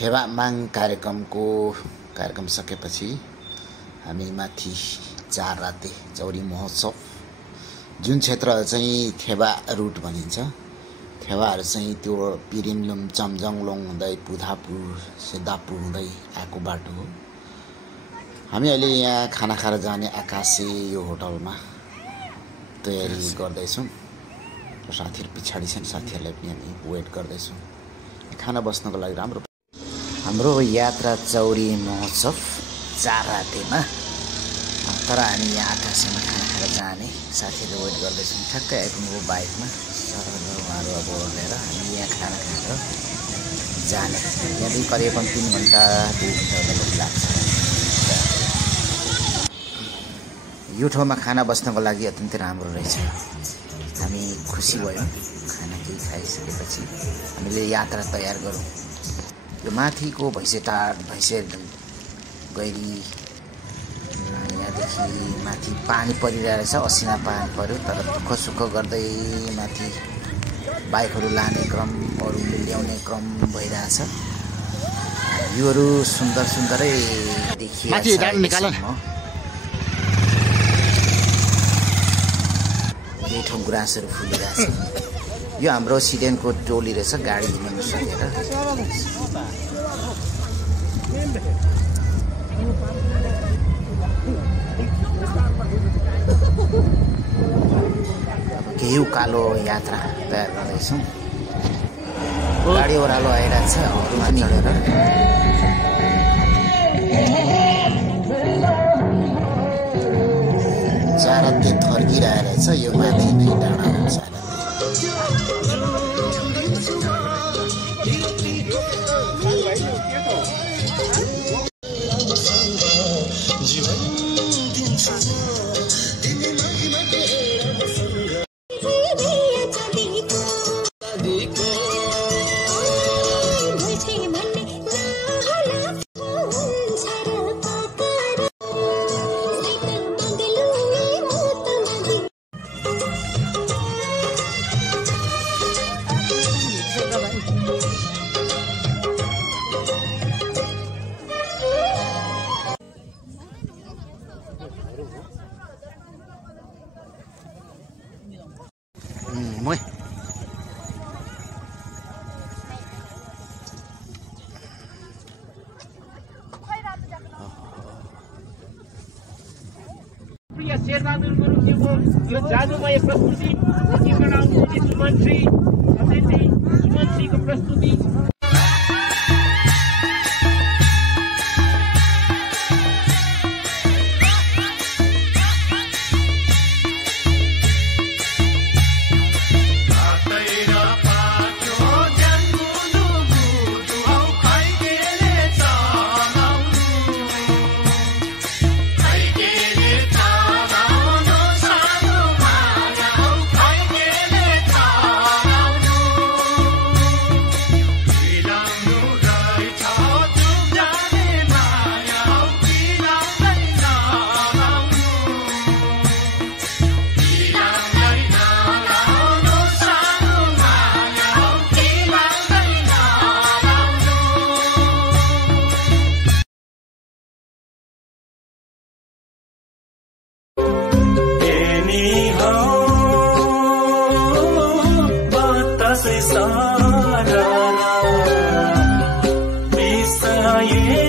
थेवा माग कार्यक्रम सकेपछि हामी माथि 4 राते चौरी महोत्सव जुन क्षेत्र चाहिँ थेवा रुट भनिन्छ। थेवाहरू चाहिँ त्यो पिरिमलुम चम्जङलोङ हुँदै पुधापुर सिद्धापुर हुँदै आएको बाटो हो। हामी अहिले यहाँ खाना खाएर जाने आकाशे यो होटलमा तयारी गर्दैछौँ। साथीहरू पछाडि छन्, साथीहरूलाई पनि हामी वेट गर्दैछौँ खाना बस्नको लागि। हाम्रो यात्रा चौरी महोत्सव 4 रातेमा, तर हामी यहाँ आकाशेमा खाना खाएर जाने साथीहरू वेट गर्दैछौँ। ठ्याक्कै आइपुग्नु बाइकमा उहाँहरू अब लिएर हामी यहाँ खाना खाएर जाने। यहाँदेखि करिबन 3 घन्टा 2 घन्टा लाग्छ। यो ठाउँमा खाना बस्नको लागि अत्यन्तै राम्रो रहेछ। हामी खुसी भयौँ खाना केही खाइसकेपछि हामीले यात्रा तयार गरौँ। यो माथिको भैँसेटार भैँसे गैरी यहाँदेखि माथि पानी परिरहेछ, असिना पानी पर्यो, तर दुःख सुख गर्दै माथि बाइकहरू लाने क्रम, अरूले ल्याउने क्रम भइरहेछ। योहरू सुन्दर सुन्दरै देखिएको यही ठाउँ गुराँसहरू फुलिरहेछ। यो हाम्रो सिडेनको टोली रहेछ, गाडी हिँड्नु सकेर। केही उकालो यात्रा तयार गर्दैछौँ। गाडी ओह्रालो आइरहेको छ, अरूमा चढेर चारते थर्किरहेछ। यो माथि नै डाँडा हुन्छ। प्रिय शेरबहादुर गुरुङज्यूको यो जादुमय प्रस्तुति सुमनश्रीको प्रस्तुति। सारा